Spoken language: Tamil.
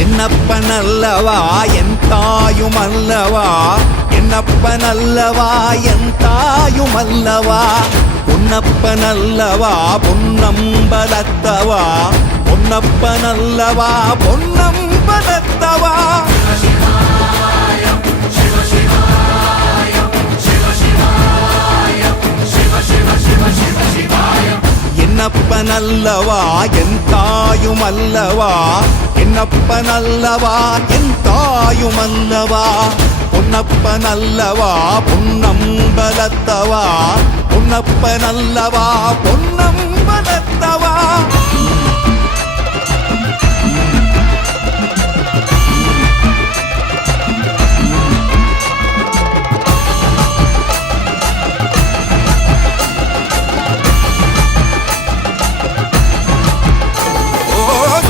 என்னப்பனல்லவா என் தாயுமல்லவா, என்னப்பனல்லவா என் தாயுமல்லவா, பொன்னப்பனல்லவா பொன்னம்பலத்தவா, பொன்னப்பனல்லவா பொன்னம்பலத்தவா. என்னப்பனல்லவா என் தாயுமல்லவா, என்னப்பனல்லவா என் தாயுமல்லவா, பொன்னப்பனல்லவா பொன்னம்பலத்தவா, பொன்னப்பனல்லவா பொன்னம்பலத்தவா.